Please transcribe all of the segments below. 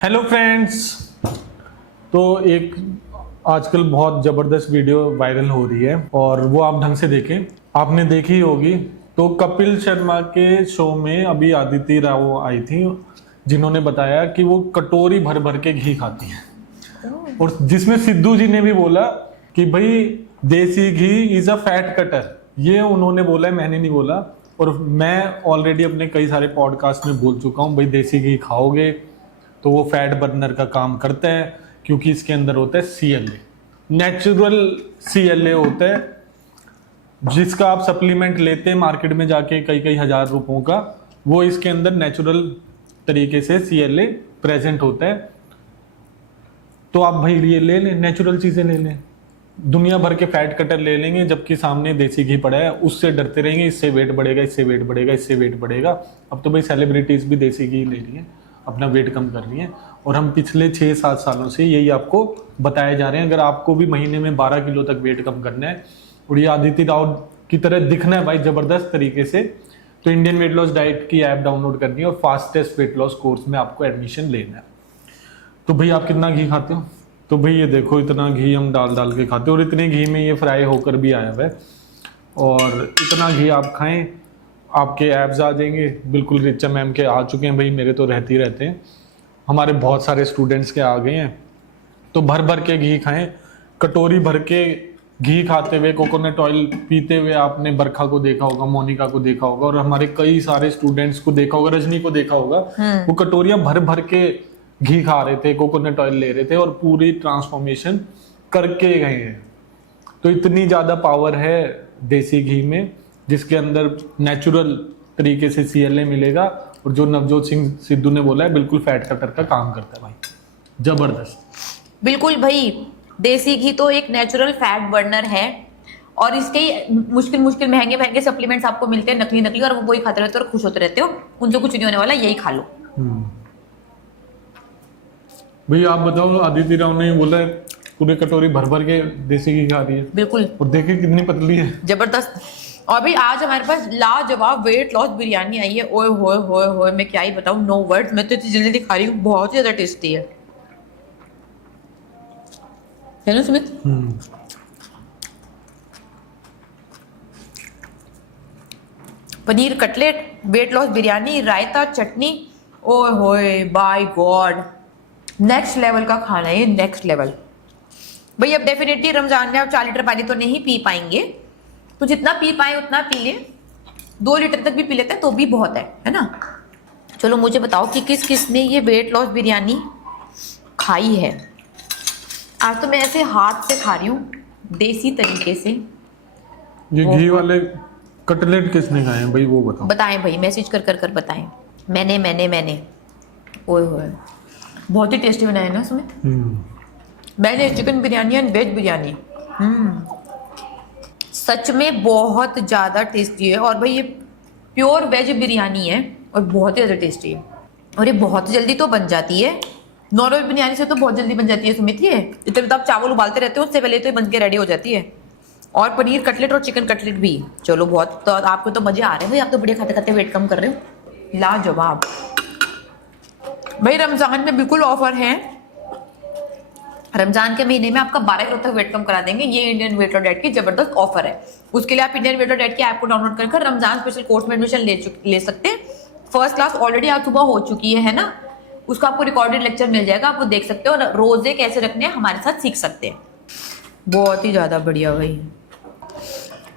Hello friends. तो एक आजकल बहुत ज़बरदस्त वीडियो वायरल हो रही है और वो आप ढंग से देखें। आपने देखी होगी। तो कपिल शर्मा के शो में अभी अदिति राव आई थी, जिन्होंने बताया कि वो कटोरी भर भर के घी खाती हैं और जिसमें सिद्धू जी ने भी बोला कि भाई देसी घी इज़ अ फैट कटर। ये उन्होंने बोला है, मैंने नहीं बोला। और मैं ऑलरेडी अपने कई सारे पॉडकास्ट में बोल चुका हूँ, भाई देसी घी खाओगे तो वो फैट बर्नर का काम करता है, क्योंकि इसके अंदर होता है CLA, नेचुरल CLA होता है, जिसका आप सप्लीमेंट लेते हैं मार्केट में जाके कई कई हजार रुपयों का, वो इसके अंदर नेचुरल तरीके से CLA प्रेजेंट होता है। तो आप भाई ये ले लें, नेचुरल चीज़ें ले लें। दुनिया भर के फैट कटर ले लेंगे, जबकि सामने देसी घी पड़ा है, उससे डरते रहेंगे इससे वेट बढ़ेगा, इससे वेट बढ़ेगा, इससे वेट बढ़ेगा। अब तो भाई सेलिब्रिटीज़ भी देसी घी ले रही है, अपना वेट कम कर रही है। और हम पिछले 6-7 सालों से यही आपको बताए जा रहे हैं। अगर आपको भी महीने में 12 किलो तक वेट कम करना है और ये अदिति राव की तरह दिखना है भाई ज़बरदस्त तरीके से, तो इंडियन वेट लॉस डाइट की ऐप डाउनलोड करनी है और फास्टेस्ट वेट लॉस कोर्स में आपको एडमिशन लेना है। तो भाई आप कितना घी खाते हो? तो भाई ये देखो, इतना घी हम डाल डाल के खाते हो और इतने घी में ये फ्राई होकर भी आया हुआ है। और इतना घी आप खाएं, आपके एब्स आ जाएंगे। बिल्कुल रिचा मैम के आ चुके हैं भाई, मेरे तो रहते ही रहते हैं, हमारे बहुत सारे स्टूडेंट्स के आ गए हैं। तो भर भर के घी खाएं, कटोरी भर के घी खाते हुए, कोकोनट ऑयल पीते हुए आपने बरखा को देखा होगा, मोनिका को देखा होगा और हमारे कई सारे स्टूडेंट्स को देखा होगा, रजनी को देखा होगा। वो कटोरियां भर भर के घी खा रहे थे, कोकोनट ऑयल ले रहे थे और पूरी ट्रांसफॉर्मेशन करके गए हैं। तो इतनी ज़्यादा पावर है देसी घी में, जिसके अंदर नेचुरल तरीके से CLA मिलेगा। और जो नवजोत सिंह सिद्धू ने बोला है, बिल्कुल फैट कटर का काम करता है भाई, जबरदस्त। बिल्कुल भाई, देसी घी तो एक नेचुरल फैट बर्नर है और इसके मुश्किल महंगे महंगे सप्लीमेंट्स आपको मिलते हैं नकली, और वो वही खाते रहते हो और खुश होते रहते हो। उनसे कुछ नहीं होने वाला, यही खा लो। भाई आप बताओ, अदिति राव ने बोला है पूरे कटोरी भर भर के देसी घी खा रही है। बिल्कुल, और देखिए कितनी पतली है, जबरदस्त। और भाई आज हमारे पास लाजवाब वेट लॉस बिरयानी आई है। ओए होए होए होए, मैं क्या ही बताऊं, नो वर्ड्स। मैं तो इतनी जल्दी खा रही हूँ, बहुत ही ज्यादा टेस्टी है ना Sumit? Paneer cutlet, weight loss biryani, raita, chutney, ओए होए बाय गॉड, नेक्स्ट लेवल का खाना है ये, नेक्स्ट लेवल। भाई अब डेफिनेटली रमजान में आप 4 लीटर पानी तो नहीं पी पाएंगे, तो जितना पी पाए उतना पी ले। 2 लीटर तक भी पी लेते हैं तो भी बहुत है ना। चलो मुझे बताओ कि किस किस ने ये वेट लॉस बिरयानी खाई है। आज तो मैं ऐसे हाथ से खा रही हूँ, देसी तरीके से। ये घी वाले कटलेट किसने खाए हैं भाई, वो बताओ। बताएं भाई, मैसेज कर कर कर बताएं। मैंने ओए होए, बहुत ही टेस्टी बनाया ना सुमित। मैंने chicken biryani and veg biryani, सच में बहुत ज़्यादा टेस्टी है। और भाई ये प्योर वेज बिरयानी है और बहुत ही ज़्यादा टेस्टी है। और ये बहुत जल्दी तो बन जाती है, नॉर्मल बिरयानी से तो बहुत जल्दी बन जाती है सुमित। ये इतने मतलब आप चावल उबालते रहते हो, उससे पहले तो ये बन के रेडी हो जाती है। और पनीर कटलेट और चिकन कटलेट भी, चलो बहुत, तो आपको तो मजे आ रहे हैं भाई, आप तो बढ़िया खाते खाते वेट कम कर रहे हो, लाजवाब। भाई रमजान में बिल्कुल ऑफर है, रमजान के महीने में आपका 12 किलो तक वेट कम करा देंगे। ये इंडियन वेट लॉस डाइट की जबरदस्त ऑफर है। उसके लिए आप इंडियन वेट लॉस डाइट की ऐप को डाउनलोड कर रमजान स्पेशल कोर्स में एडमिशन ले सकते हैं। फर्स्ट क्लास ऑलरेडी आज सुबह हो चुकी है ना, उसका आपको रिकॉर्डेड लेक्चर मिल जाएगा, आप वो देख सकते हो और रोजे कैसे रखने हैं हमारे साथ सीख सकते हैं। बहुत ही ज्यादा बढ़िया भाई।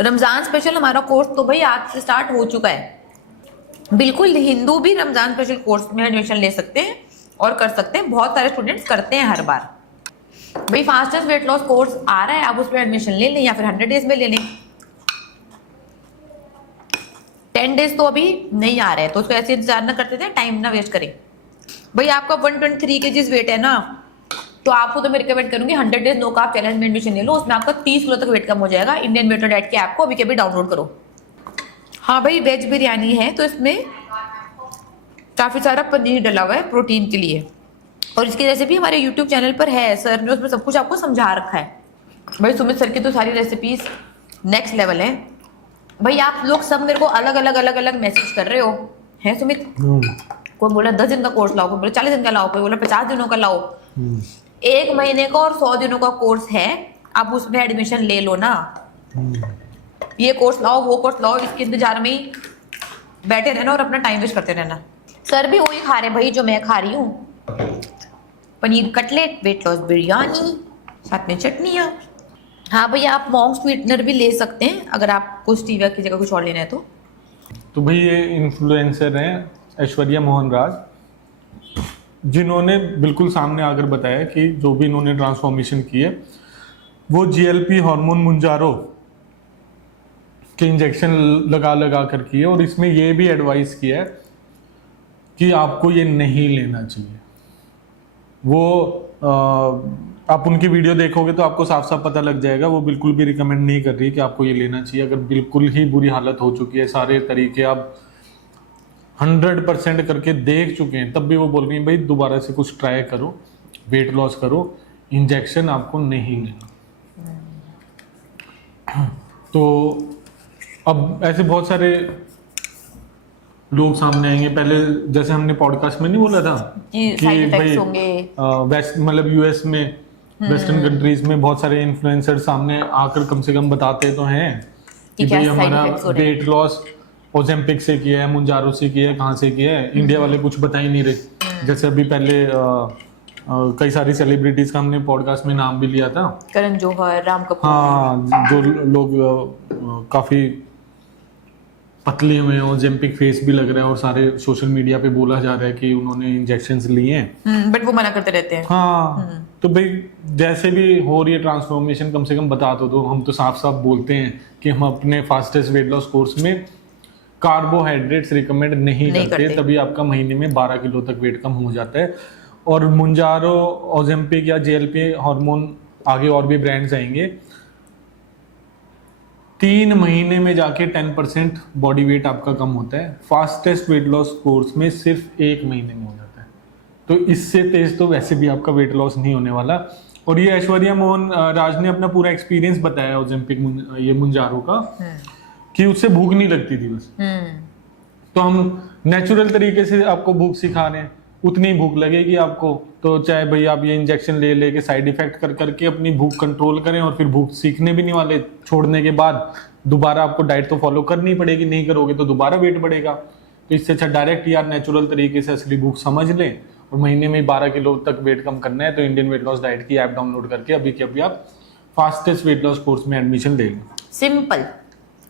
रमजान स्पेशल हमारा कोर्स तो भाई आज से स्टार्ट हो चुका है। बिल्कुल हिंदू भी रमजान स्पेशल कोर्स में एडमिशन ले सकते हैं और कर सकते हैं, बहुत सारे स्टूडेंट्स करते हैं हर बार। भाई फास्टेस्ट वेट लॉस कोर्स आ रहा है, आप उसमें एडमिशन ले लें या फिर 100 डेज में ले लें। 10 डेज तो अभी नहीं आ रहे हैं, तो उसको ऐसे इंतजार ना करते थे, टाइम ना वेस्ट करें। भाई आपका 123 kg वेट है ना, तो आपको तो मैं रिकमेंड करूंगी 100 डेज नो कार्ब चैलेंज में एडमिशन ले लो। उसमें आपका 30 किलो तक वेट कम हो जाएगा। इंडियन वेट लॉस डाइट की ऐप को अभी के अभी डाउनलोड करो। हाँ भाई वेज बिरयानी है तो इसमें काफ़ी सारा पनीर डला हुआ है प्रोटीन के लिए, और इसकी रेसिपी हमारे यूट्यूब चैनल पर है। सर ने उसमें सब कुछ आपको समझा रखा है। भाई सुमित सर की तो सारी रेसिपीज नेक्स्ट लेवल है। भाई आप लोग सब मेरे को अलग अलग मैसेज कर रहे हो हैं सुमित। कोई बोला 10 दिन का कोर्स लाओ, कोई बोला 40 दिन का लाओ, कोई बोला 50 दिनों का लाओ। 1 महीने का और 100 दिनों का कोर्स है, आप उसमें एडमिशन ले लो ना। ये कोर्स लाओ, वो कोर्स लाओ, इसके इंतजार में ही बैठे रहना और अपना टाइम वेस्ट करते रहना। सर भी वही खा रहे भाई जो मैं खा रही हूँ, paneer cutlet, weight loss biryani, साथ में चटनियाँ। हाँ भैया, आप मॉन्क स्वीटनर भी ले सकते हैं अगर आपको स्टीविया की जगह कुछ और लेना है तो भाई ये इन्फ्लुएंसर हैं ऐश्वर्या मोहन राज, जिन्होंने बिल्कुल सामने आकर बताया कि जो भी इन्होंने ट्रांसफॉर्मेशन की है वो GLP हार्मोन मुंजारो के इंजेक्शन लगा कर की है, और इसमें ये भी एडवाइस किया है कि आपको ये नहीं लेना चाहिए। वो आप उनकी वीडियो देखोगे तो आपको साफ साफ पता लग जाएगा, वो बिल्कुल भी रिकमेंड नहीं कर रही कि आपको ये लेना चाहिए। अगर बिल्कुल ही बुरी हालत हो चुकी है, सारे तरीके आप 100% करके देख चुके हैं, तब भी वो बोल रही है भाई दोबारा से कुछ ट्राई करो, वेट लॉस करो, इंजेक्शन आपको नहीं लेना। तो अब ऐसे बहुत सारे लोग सामने आएंगे। पहले जैसे हमने पॉडकास्ट में नहीं बोला था कि साइड इफेक्ट्स होंगे, वेस्ट मतलब यूएस में, वेस्टर्न कंट्रीज में बहुत सारे इन्फ्लुएंसर सामने आकर कम से कम बताते तो हैं कि भाई हमारा वेट लॉस ओजेम्पिक से किया है, मुंजारो से किया है, कहाँ से किया है। इंडिया वाले कुछ बता ही नहीं रहे। जैसे अभी पहले कई सारी सेलिब्रिटीज का हमने पॉडकास्ट में नाम भी लिया था, करण जौहर, राम कपूर। हाँ, जो लोग काफी पतले हुए हैं, ओजेम्पिक फेस भी लग रहा है, और सारे सोशल मीडिया पे बोला जा रहा है कि उन्होंने इंजेक्शंस लिए हैं, बट वो मना करते रहते हैं। हाँ, तो भाई जैसे भी हो रही है ट्रांसफॉर्मेशन, कम से कम बता दो। हम तो साफ साफ बोलते हैं कि हम अपने फास्टेस्ट वेट लॉस कोर्स में कार्बोहाइड्रेट्स रिकमेंड नहीं करते, तभी आपका महीने में 12 किलो तक वेट कम हो जाता है। और मुंजारो, ओजेम्पिक या GLP हार्मोन, आगे और भी ब्रांड्स आएंगे, 3 महीने में जाके 10% बॉडी वेट आपका कम होता है। फास्टेस्ट वेट लॉस कोर्स में सिर्फ 1 महीने में हो जाता है। तो इससे तेज तो वैसे भी आपका वेट लॉस नहीं होने वाला। और ये ऐश्वर्या मोहन राज ने अपना पूरा एक्सपीरियंस बताया ओजेम्पिक ये मुंजारो का, कि उससे भूख नहीं लगती थी बस। तो हम नेचुरल तरीके से आपको भूख सिखा रहे हैं, उतनी भूख लगेगी आपको। तो चाहे भाई आप ये इंजेक्शन ले लेके साइड इफेक्ट कर करके अपनी भूख कंट्रोल करें, और फिर भूख सीखने भी नहीं वाले। छोड़ने के बाद दोबारा आपको डाइट तो फॉलो करनी पड़ेगी, नहीं करोगे तो दोबारा वेट बढ़ेगा। तो इससे अच्छा डायरेक्ट यार नेचुरल तरीके से असली भूख समझ लें, और महीने में 12 किलो तक वेट कम करना है तो इंडियन वेट लॉस डाइट की ऐप डाउनलोड करके अभी के अभी आप फास्टेस्ट वेट लॉस कोर्स में एडमिशन ले लें। सिंपल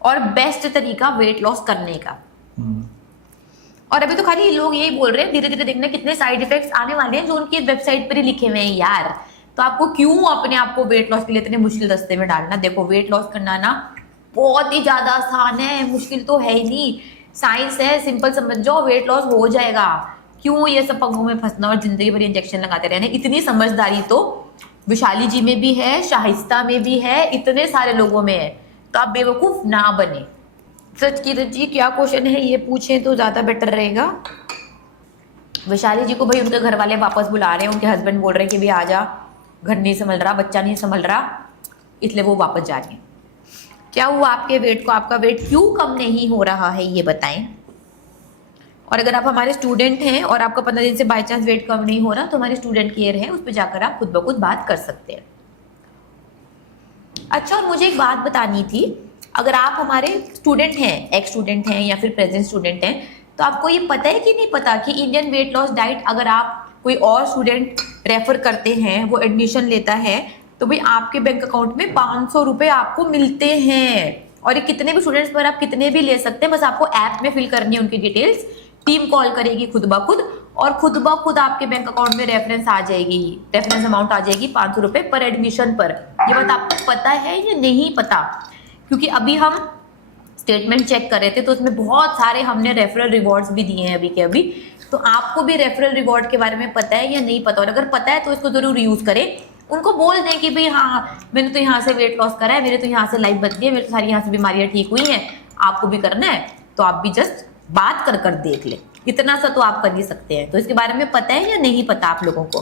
और बेस्ट तरीका वेट लॉस करने का। और अभी तो खाली लोग यही बोल रहे हैं, धीरे धीरे देखना कितने साइड इफेक्ट्स आने वाले हैं जो उनकी वेबसाइट पर ही लिखे हुए हैं यार। तो आपको क्यों अपने आप को वेट लॉस के लिए इतने मुश्किल रास्ते में डालना। देखो वेट लॉस करना ना बहुत ही ज्यादा आसान है, मुश्किल तो है ही नहीं, साइंस है, सिंपल समझ जाओ, वेट लॉस हो जाएगा। क्यों ये सब पंगों में फंसना और जिंदगी भर इंजेक्शन लगाते रहने। इतनी समझदारी तो विशाली जी में भी है, शाहिस्ता में भी है, इतने सारे लोगों में है। तो आप बेवकूफ ना बने। सच की जी क्या क्वेश्चन है ये पूछें तो ज्यादा बेटर रहेगा। वैशाली जी को भाई उनके घर वाले वापस बुला रहे हैं, उनके हस्बैंड बोल रहे हैं कि भाई आजा, घर नहीं संभल रहा, बच्चा नहीं संभल रहा, इसलिए वो वापस जा रही हैं। क्या हुआ आपके वेट को, आपका वेट क्यों कम नहीं हो रहा है ये बताएं। और अगर आप हमारे स्टूडेंट हैं और आपका 15 दिन से बाई चांस वेट कम नहीं हो रहा तो हमारी स्टूडेंट केयर है, उस पर जाकर आप खुद ब खुद बात कर सकते हैं। अच्छा, और मुझे एक बात बतानी थी, अगर आप हमारे स्टूडेंट हैं, एक्स स्टूडेंट हैं या फिर प्रेजेंट स्टूडेंट हैं, तो आपको ये पता है कि नहीं पता कि इंडियन वेट लॉस डाइट अगर आप कोई और स्टूडेंट रेफर करते हैं, वो एडमिशन लेता है, तो भाई आपके बैंक अकाउंट में 500 रुपये आपको मिलते हैं। और ये कितने भी स्टूडेंट्स पर आप कितने भी ले सकते हैं, बस आपको ऐप में फिल करनी है उनकी डिटेल्स, टीम कॉल करेगी खुद ब खुद, और खुद ब खुद आपके बैंक अकाउंट में रेफरेंस आ जाएगी, रेफरेंस अमाउंट आ जाएगी 500 रुपये पर एडमिशन पर। ये बात आपको पता है या नहीं पता? क्योंकि अभी हम स्टेटमेंट चेक कर रहे थे तो उसमें बहुत सारे हमने रेफरल रिवॉर्ड्स भी दिए हैं अभी के अभी। तो आपको भी रेफरल रिवॉर्ड के बारे में पता है या नहीं पता? और अगर पता है तो इसको जरूर यूज करें। उनको बोल दें कि भाई हाँ मैंने तो यहाँ से वेट लॉस करा है, मेरे तो यहाँ से लाइफ बदली है, मेरे तो सारी यहाँ से बीमारियाँ ठीक हुई हैं, आपको भी करना है तो आप भी जस्ट बात कर कर देख ले। इतना सा तो आप कर ही सकते हैं। तो इसके बारे में पता है या नहीं पता? आप लोगों को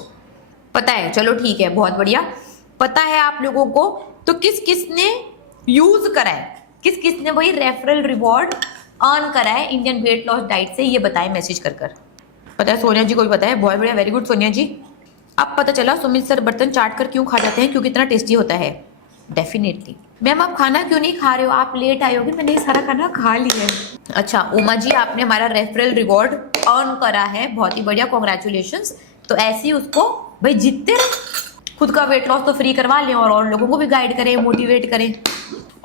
पता है, चलो ठीक है, बहुत बढ़िया, पता है आप लोगों को। तो किस किस ने यूज करा है, किस किस ने वही रेफरल रिवॉर्ड अर्न करा है इंडियन वेट लॉस डाइट से, ये बताएं मैसेज कर कर। पता है सोनिया जी को भी पता है, बहुत बढ़िया, वेरी गुड सोनिया जी। अब पता चला सुमित सर बर्तन चाट कर क्यों खा जाते हैं, क्योंकि इतना टेस्टी होता है। डेफिनेटली। मैम आप खाना क्यों नहीं खा रहे हो, आप लेट आए होगे, मैंने सारा खाना खा लिया है। अच्छा उमा जी, आपने हमारा रेफरल रिवॉर्ड अर्न करा है, बहुत ही बढ़िया, कॉन्ग्रेचुलेशंस। तो ऐसे ही उसको भाई जीतते रहे, खुद का वेट लॉस तो फ्री करवा लें और लोगों को भी गाइड करें, मोटिवेट करें,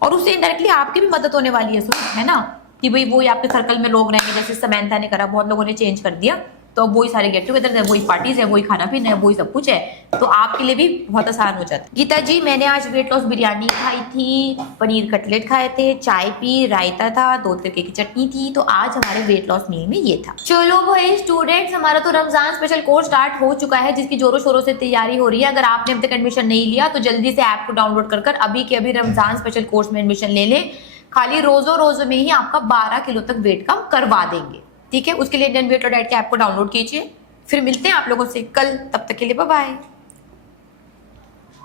और उससे इनडायरेक्टली आपकी भी मदद होने वाली है ना, कि भाई वही आपके सर्कल में लोग रहेंगे, जैसे समंथा ने करा, बहुत लोगों ने चेंज कर दिया, तो अब वही सारे गेट टुगेदर है, वही पार्टीज है, वही खाना पीना है, वही सब कुछ है, तो आपके लिए भी बहुत आसान हो जाता है। गीता जी, मैंने आज वेट लॉस बिरयानी खाई थी, पनीर कटलेट खाए थे, चाय पी, रायता था, 2 तरीके की चटनी थी, तो आज हमारे वेट लॉस मील में ये था। चलो भाई स्टूडेंट्स, हमारा तो रमजान स्पेशल कोर्स स्टार्ट हो चुका है, जिसकी जोरों शोरों से तैयारी हो रही है। अगर आपने अब तक एडमिशन नहीं लिया तो जल्दी से ऐप को डाउनलोड कर अभी के अभी रमजान स्पेशल कोर्स में एडमिशन ले लें। खाली रोजों में ही आपका 12 किलो तक वेट कम करवा देंगे, ठीक है। उसके लिए इंडियन वेट लॉस डाइट के ऐप को डाउनलोड कीजिए। फिर मिलते हैं आप लोगों से कल, तब तक के लिए बाय बाय।